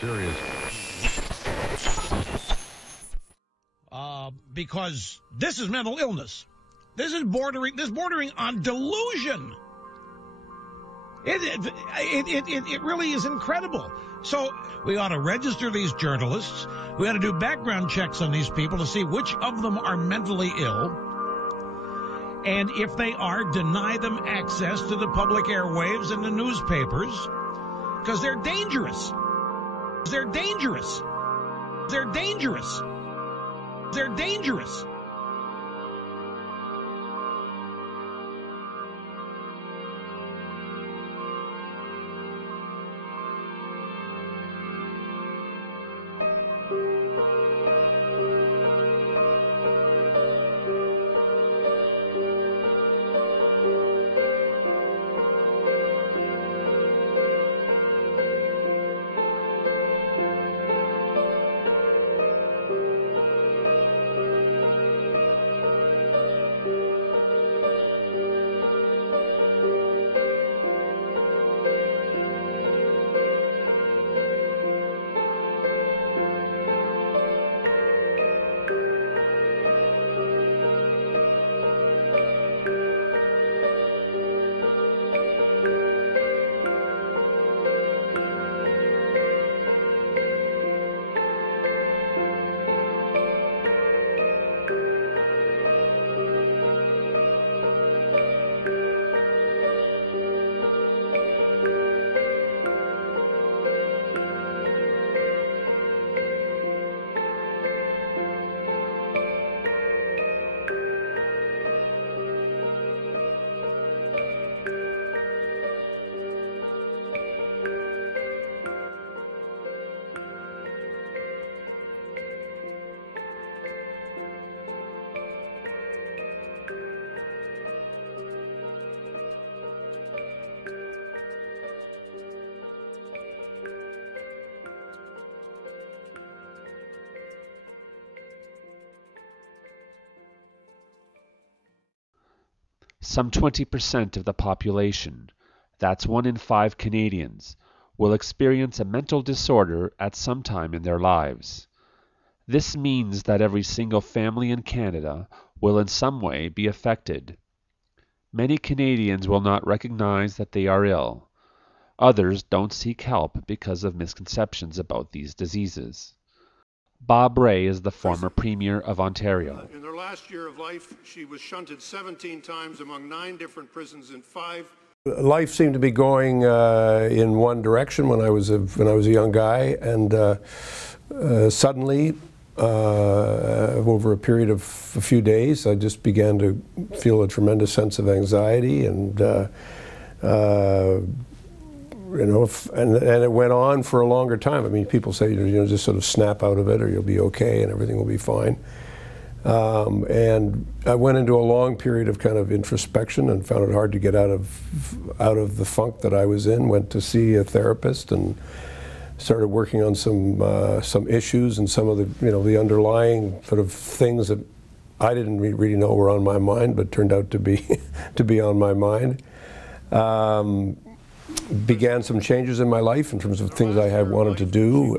serious. Because this is mental illness. This is bordering on delusion. It really is incredible. So we ought to register these journalists. We ought to do background checks on these people to see which of them are mentally ill. And if they are, deny them access to the public airwaves and the newspapers. Because they're dangerous. They're dangerous. They're dangerous. They're dangerous. Some 20% of the population, that's 1 in 5 Canadians, will experience a mental disorder at some time in their lives. This means that every single family in Canada will in some way be affected. Many Canadians will not recognize that they are ill. Others don't seek help because of misconceptions about these diseases. Bob Rae is the former Premier of Ontario. In her last year of life, she was shunted 17 times among 9 different prisons in 5. Life seemed to be going in one direction when I was a young guy, and suddenly, over a period of a few days, I just began to feel a tremendous sense of anxiety, and and it went on for a longer time. I mean, people say, just sort of snap out of it, or you'll be okay, and everything will be fine. And I went into a long period of kind of introspection and found it hard to get out of the funk that I was in. Went to see a therapist and started working on some issues and some of the underlying sort of things that I didn't really know were on my mind, but turned out to be on my mind. Began some changes in my life in terms of things I had wanted to do.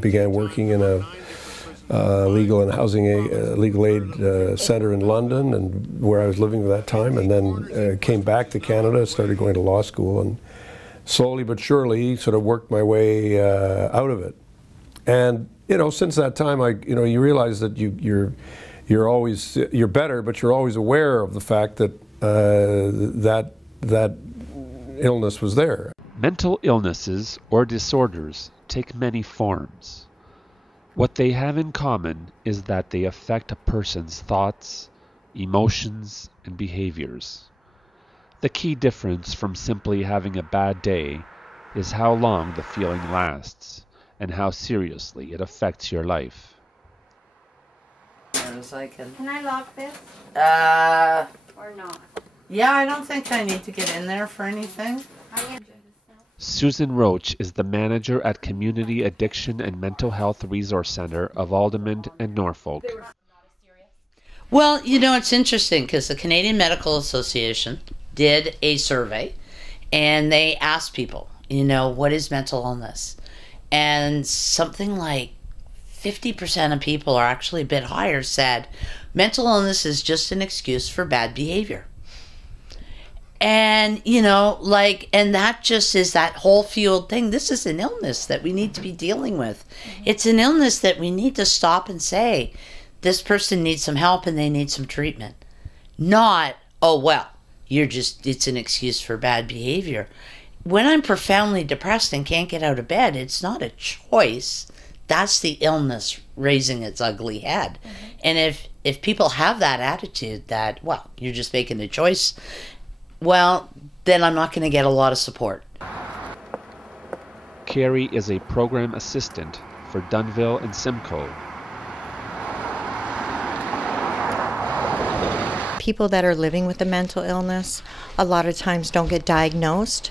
Began working in a legal and housing legal aid center in London, and where I was living at that time, and then came back to Canada, started going to law school, and slowly but surely sort of worked my way out of it. And since that time, you realize that you're better, but you're always aware of the fact that that illness was there. Mental illnesses or disorders take many forms. What they have in common is that they affect a person's thoughts, emotions, and behaviors. The key difference from simply having a bad day is how long the feeling lasts and how seriously it affects your life. Can I lock this? Or not? Yeah, I don't think I need to get in there for anything. Susan Roach is the manager at Community Addiction and Mental Health Resource Center of Aldermont and Norfolk. Well, it's interesting because the Canadian Medical Association did a survey and they asked people, what is mental illness? And something like 50% of people, are actually a bit higher, said mental illness is just an excuse for bad behavior. And, you know, like, and that just is that whole field thing. This is an illness that we need to be dealing with. It's an illness that we need to stop and say, this person needs some help and they need some treatment. Not, oh, well, it's an excuse for bad behavior. When I'm profoundly depressed and can't get out of bed, it's not a choice. That's the illness raising its ugly head. And if people have that attitude that, well, you're just making a choice, well, then I'm not going to get a lot of support. Carrie is a program assistant for Dunville and Simcoe. People that are living with a mental illness a lot of times don't get diagnosed.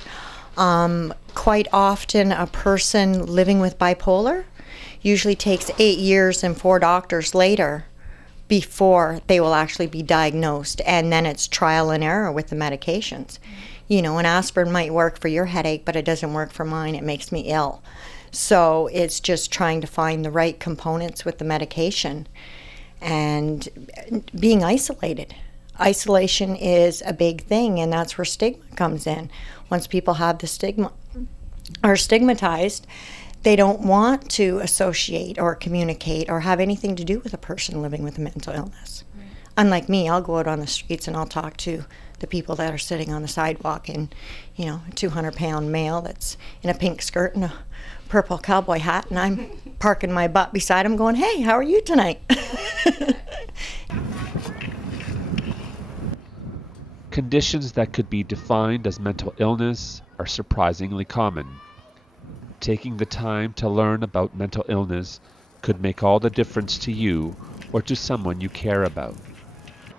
Quite often a person living with bipolar usually takes 8 years and 4 doctors later before they will actually be diagnosed, and then it's trial and error with the medications. You know, an aspirin might work for your headache, but it doesn't work for mine. It makes me ill. So it's just trying to find the right components with the medication and being isolated. Isolation is a big thing, and that's where stigma comes in. Once people have the stigma, are stigmatized, they don't want to associate or communicate or have anything to do with a person living with a mental illness. Right. Unlike me, I'll go out on the streets and I'll talk to the people that are sitting on the sidewalk, and, you know, a 200-pound male that's in a pink skirt and a purple cowboy hat, and I'm parking my butt beside him going, hey, how are you tonight? Conditions that could be defined as mental illness are surprisingly common. Taking the time to learn about mental illness could make all the difference to you or to someone you care about.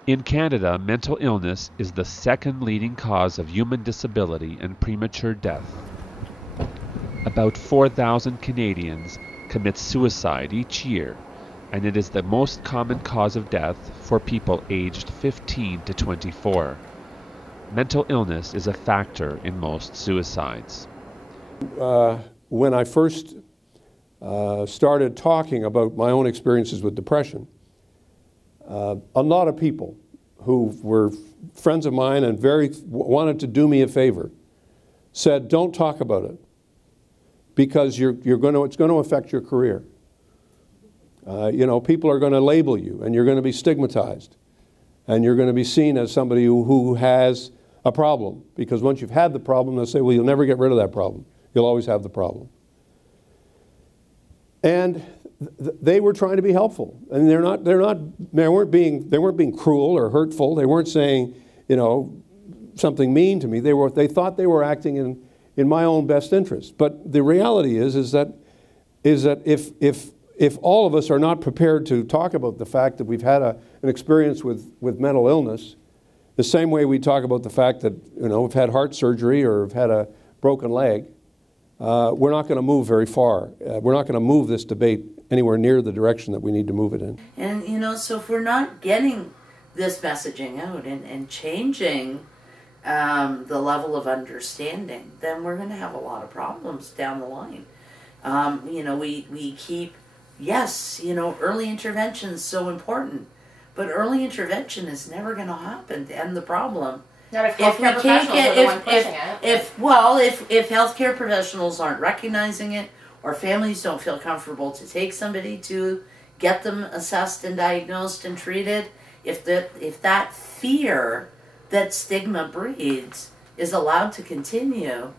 In Canada, mental illness is the second leading cause of human disability and premature death. About 4,000 Canadians commit suicide each year, and it is the most common cause of death for people aged 15 to 24. Mental illness is a factor in most suicides. When I first started talking about my own experiences with depression, a lot of people who were friends of mine and wanted to do me a favor said, don't talk about it because it's going to affect your career. You know, people are going to label you and you're going to be stigmatized and you're going to be seen as somebody who has a problem, because once you've had the problem, they'll say, well, you'll never get rid of that problem. You'll always have the problem. And they were trying to be helpful, and they weren't being cruel or hurtful. They weren't saying, you know, something mean to me. They thought they were acting in my own best interest. But the reality is that if all of us are not prepared to talk about the fact that we've had an experience with mental illness, the same way we talk about the fact that, you know, we've had heart surgery or we've had a broken leg, we're not going to move very far. We're not going to move this debate anywhere near the direction that we need to move it in. And, you know, so if we're not getting this messaging out and changing the level of understanding, then we're going to have a lot of problems down the line. You know, we keep, yes, you know, early intervention is so important, but early intervention is never going to happen to end the problem. Not if healthcare professionals are the one pushing it. If healthcare professionals aren't recognizing it, or families don't feel comfortable to take somebody to get them assessed and diagnosed and treated, if that fear that stigma breeds is allowed to continue,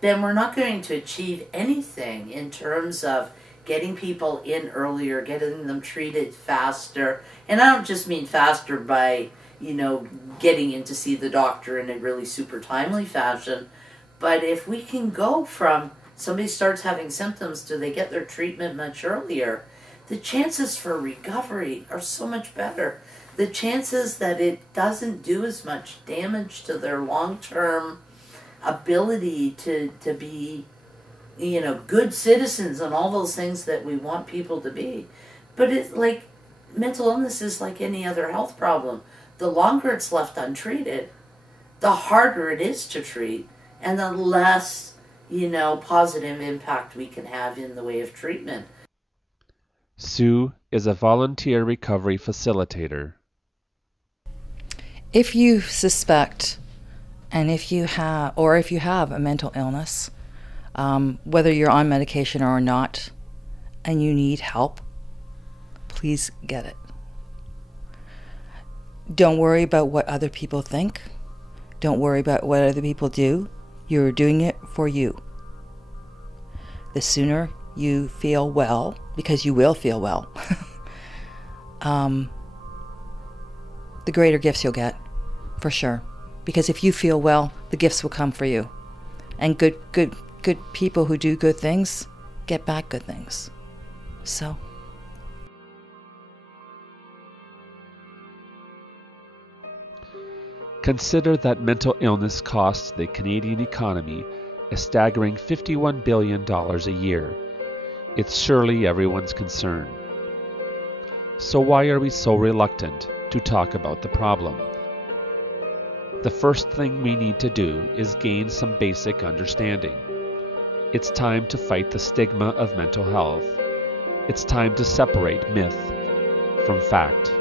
then we're not going to achieve anything in terms of getting people in earlier, getting them treated faster. And I don't just mean faster by, you know, getting in to see the doctor in a really super timely fashion. But if we can go from somebody starts having symptoms to they get their treatment much earlier, the chances for recovery are so much better. The chances that it doesn't do as much damage to their long-term ability to be, you know, good citizens and all those things that we want people to be. But it's like, mental illness is like any other health problem. The longer it's left untreated, the harder it is to treat, and the less, positive impact we can have in the way of treatment. Sue is a volunteer recovery facilitator. If you suspect and if you have a mental illness, whether you're on medication or not, and you need help, please get it. Don't worry about what other people think. Don't worry about what other people do. You're doing it for you. The sooner you feel well, because you will feel well, the greater gifts you'll get, for sure. Because if you feel well, the gifts will come for you. And good people who do good things get back good things. So. Consider that mental illness costs the Canadian economy a staggering $51 billion a year. It's surely everyone's concern. So why are we so reluctant to talk about the problem? The first thing we need to do is gain some basic understanding. It's time to fight the stigma of mental health. It's time to separate myth from fact.